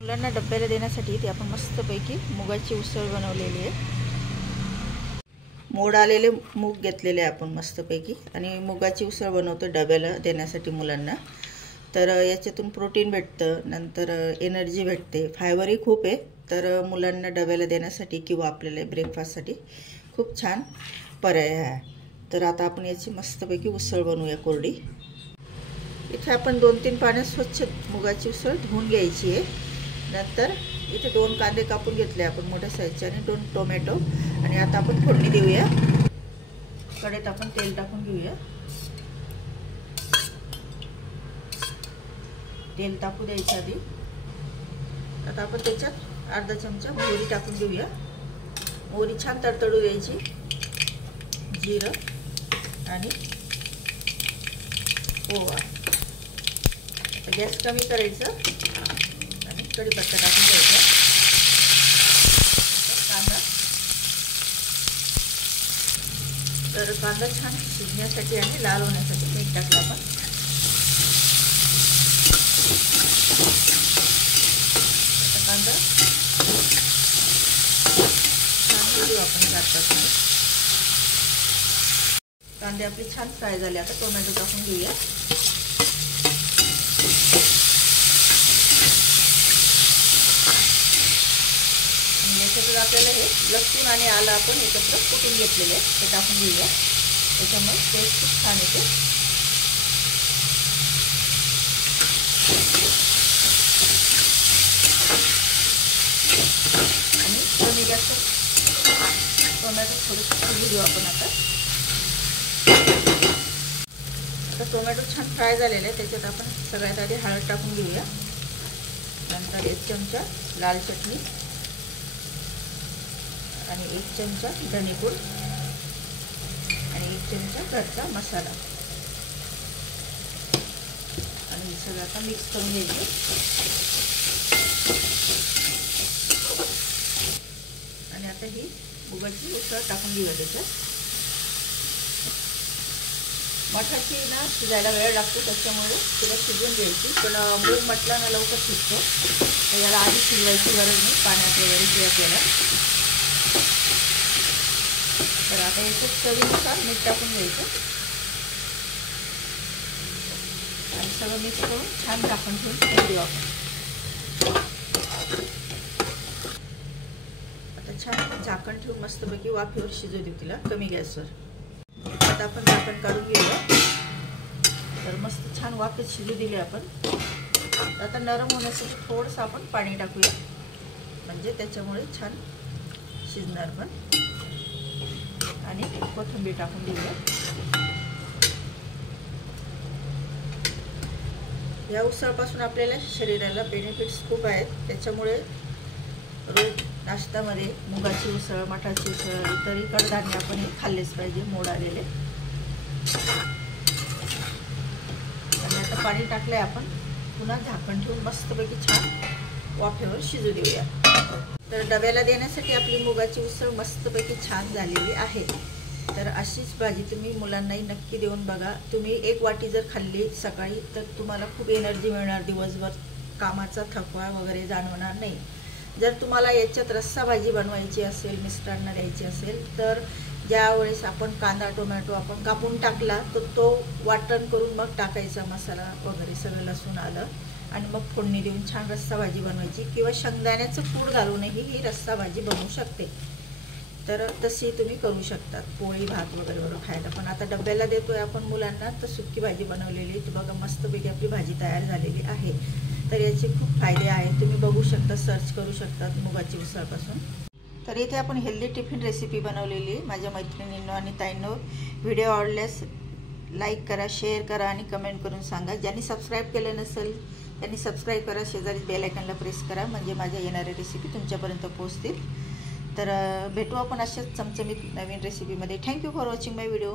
मुलांना डब्याला देण्यासाठी ते आपण मस्तपैकी मुगाची उसळ बनवलेली आहे। मोड आलेले मूग घेतलेले आपण मस्तपैकी आणि मुगाची उसळ बनवतो डब्याला देण्यासाठी मुलांना। तर याच्यातून प्रोटीन भेटतं, नंतर एनर्जी भेटते, फायबरही खूप आहे। तर मुलांना डब्याला देण्यासाठी किंवा आपल्याला ब्रेकफास्टसाठी खूप छान पर्याय आहे। तर आता आपण याची मस्तपैकी उसळ बनवूया कोरडी। इथे आपण 2-3 पाण्यात स्वच्छ मुगाची उसळ धुवून घ्यायची आहे। नंतर इथे 2 कांदे कापून घेतले आपण मोठ्या साईजचे आणि 2 टोमॅटो। आणि आता आपण फोडणी देऊया। कढईत आपण तेल टाकून घेऊया। तेल टाकू द्यायचं आधी। आता आपण त्याच्यात अर्धा चमचा मोहरी टाकून घेऊया। मोहरी छान तडतडू द्यायची। जिरं आणि ओवा। गॅस कमी करायचं आणि कढीपत्ता टाकून द्यायचा। कांदा, तर कांदा छान शिजण्यासाठी आणि लाल होण्यासाठी मीठ टाकलं आपण। कांदा छान शिजू आपण 4-5 मिनिट। कांदे आपले छान फ्राय झाले। आता टोमॅटो टाकून घेऊया। याच्यात आपल्याला हे लसूण आणि आलं आपण एकत्र कुटून घेतलेले आहे ते टाकून घेऊया। त्याच्यामुळे टेस्ट खूप छान येते। आणि कमी गॅसवर टोमॅटो थोडंसं शिजू देऊ आपण। आता टोमॅटो छान फ्राय झालेले आहे। त्याच्यात आपण सगळ्यात आधी हळद टाकून घेऊया। नंतर 1 चमचा लाल चटणी आणि 1 चमचा धणेपूड आणि 1 चमचा घरचा मसाला आणि सगळं आता मिक्स करून घ्यायचं। आणि आता ही मुगाची उसळ टाकून घेऊया त्याच्यात। मठाची ना शिजायला वेळ लागतो, त्याच्यामुळे तिला शिजवून घ्यायची। पण मूग म्हटलं ना लवकर शिजतो, तर याला आधी शिजवायची गरज नाही पाण्यात वगैरे किंवा त्याला। तर आता याच्यात चवीनुसार मीठ टाकून घ्यायचं आणि सगळं मिक्स करून छान झाकण ठेवून देऊ आपण। आता छान झाकण ठेवून मस्तपैकी वाफेवर शिजू देऊ तिला कमी गॅसवर। आता आपण झाकण काढून घेऊया। तर मस्त छान वाफेत शिजू दिले आपण। आता नरम होण्यासाठी थोडंसं आपण पाणी टाकूया, म्हणजे त्याच्यामुळे छान शिजणार पण। आणि कोथिंबीर टाकून देऊया। या उसळपासून आपल्याला शरीराला बेनिफिट्स खूप आहेत। त्याच्यामुळे रोज नाश्त्यामध्ये मुगाची उसळ, मठाची उसळ, इतरही कडधान्य आपण हे खाल्लेच पाहिजे मोड आलेले। आणि आता पाणी टाकलंय आपण, पुन्हा झाकण ठेवून मस्तपैकी छान वाफेवर शिजू देऊया। तर डब्याला देण्यासाठी आपली मुगाची उसळ मस्तपैकी छान झालेली आहे। तर अशीच भाजी तुम्ही मुलांनाही नक्की देऊन बघा। तुम्ही 1 वाटी जर खाल्ली सकाळी तर तुम्हाला खूप एनर्जी मिळणार, दिवसभर कामाचा थकवा वगैरे जाणवणार नाही। जर तुम्हाला याच्यात रस्सा भाजी बनवायची असेल, मिस्टरांना द्यायची असेल, तर ज्यावेळेस आपण कांदा टोमॅटो आपण कापून टाकला तर तो वाटण करून मग टाकायचा मसाला वगैरे सगळं लसूण आलं आणि मग फोडणी देऊन छान रस्सा भाजी बनवायची। किंवा शेंगदाण्याचं कूट घालूनही ही रस्सा भाजी बनवू शकते। तर तशी तुम्ही करू शकता पोळी भात वगैरे बरोबर खायला। पण आता डब्याला देतोय आपण मुलांना, तर सुकी भाजी बनवलेली तर बघा मस्तपैकी आपली भाजी तयार झालेली आहे। तर याचे खूप फायदे आहेत, तुम्ही बघू शकता, सर्च करू शकतात मुगाची उसळपासून। तर इथे आपण हेल्दी टिफिन रेसिपी बनवलेली। माझ्या मैत्रिणींनो आणि ताईंनो व्हिडिओ आवडल्यास लाईक करा, शेअर करा आणि कमेंट करून सांगा। ज्यांनी सबस्क्राईब केलं नसेल त्यांनी सबस्क्राईब करा, शेजारी बेल आयकॉनला प्रेस करा, म्हणजे माझ्या येणाऱ्या रेसिपी तुमच्यापर्यंत पोहोचतील। तर भेटू आपण अशाच चमचमीत नवीन रेसिपीमध्ये। Thank you for watching my video.